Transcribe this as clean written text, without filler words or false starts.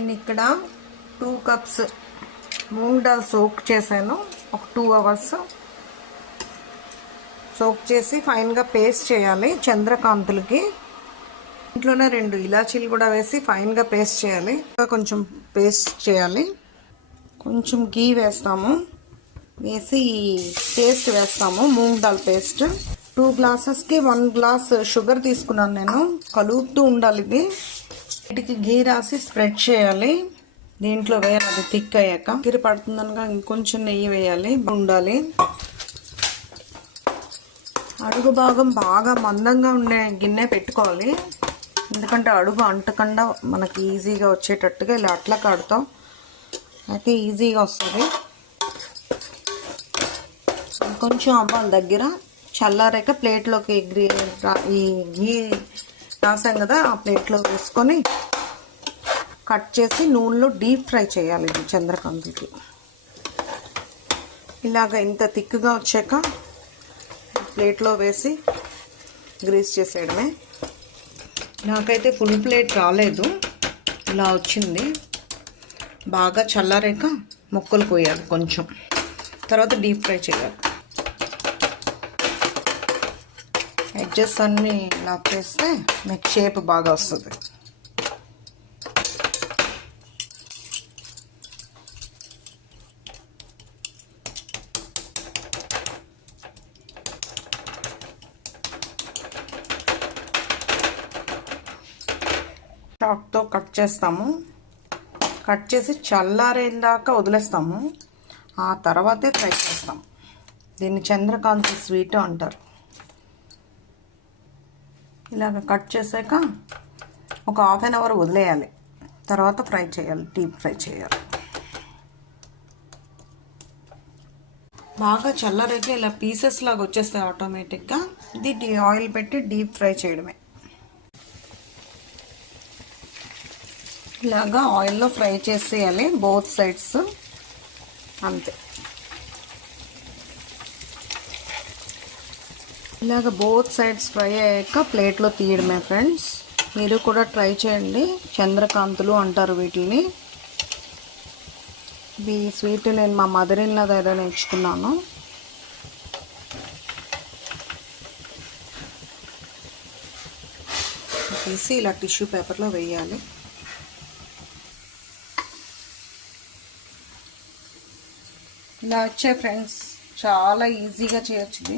నేను ఇక్కడ 2 cups moong dal soak చేశాను. ఒక 2 అవర్స్ సోక్ చేసి ఫైన్గా పేస్ట్ చేయాలి. చంద్రకాంతులకి ఇంట్లోనే 2 ఇలాచీలు కూడా వేసి ఫైన్గా పేస్ట్ చేయాలి. కొంచెం పేస్ట్ చేయాలి. కొంచెం గీ వేస్తాము, వేసి పేస్ట్ వేస్తాము. మూంగ్ దాల్ పేస్ట్ 2 గ్లాసెస్కి 1 గ్లాస్ షుగర్ తీసుకున్నాను నేను. కలుపుతూ ఉండాలి. ఇది వీటికి గీ రాసి స్ప్రెడ్ చేయాలి. దీంట్లో వేయాలి. అది థిక్ అయ్యాక గిరి పడుతుందనగా ఇంకొంచెం నెయ్యి వేయాలి. ఉండాలి. అడుగు భాగం బాగా మందంగా ఉండే గిన్నె పెట్టుకోవాలి. ఎందుకంటే అడుగు అంటకుండా మనకి ఈజీగా వచ్చేటట్టుగా ఇలా అట్లా కాడుతాం అయితే ఈజీగా వస్తుంది. కొంచెం అవ్వాలి దగ్గర. చల్లారాక ప్లేట్లోకి ఈ గీ రాసాం కదా, ఆ ప్లేట్లో వేసుకొని కట్ చేసి నూనెలో డీప్ ఫ్రై చేయాలి. ఇది చంద్రకాంతులకి ఇలాగ ఇంత థిక్గా వచ్చాక ప్లేట్లో వేసి గ్రీస్ చేసేయడమే. నాకైతే ఫుల్ ప్లేట్ రాలేదు, ఇలా వచ్చింది. బాగా చల్లారాక ముక్కలు కోయాలి కొంచెం, తర్వాత డీప్ ఫ్రై చేయాలి. ఎడ్జెస్ అన్నీ ఇలా చేస్తే మీకు షేప్ బాగా వస్తుంది. చాక్తో కట్ చేస్తాము. కట్ చేసి చల్లారేదాకా వదిలేస్తాము. ఆ తర్వాతే ఫ్రై చేస్తాము. దీన్ని చంద్రకాంతి స్వీట్ అంటారు. ఇలాగ కట్ చేసాక ఒక ½ అన్ అవర్ వదిలేయాలి. తర్వాత ఫ్రై చేయాలి, డీప్ ఫ్రై చేయాలి. బాగా చల్లారాక ఇలా పీసెస్ లాగా వచ్చేస్తాయి ఆటోమేటిక్గా. ఇది ఆయిల్ పెట్టి డీప్ ఫ్రై చేయడమే. ఇలాగా ఆయిల్లో ఫ్రై చేసేయాలి బోత్ సైడ్స్, అంతే. ఇలాగ బోత్ సైడ్స్ ఫ్రై అయ్యాక ప్లేట్లో తీయడమే ఫ్రెండ్స్. మీరు కూడా ట్రై చేయండి. చంద్రకాంతులు అంటారు వీటిని. ఈ స్వీట్ నేను మా మదర్ ఇన్ లా దగ్గర నేర్చుకున్నాను. తీసి ఇలా టిష్యూ పేపర్లో వేయాలి. ఇలా వచ్చాయి ఫ్రెండ్స్, చాలా ఈజీగా చేయొచ్చు ఇది.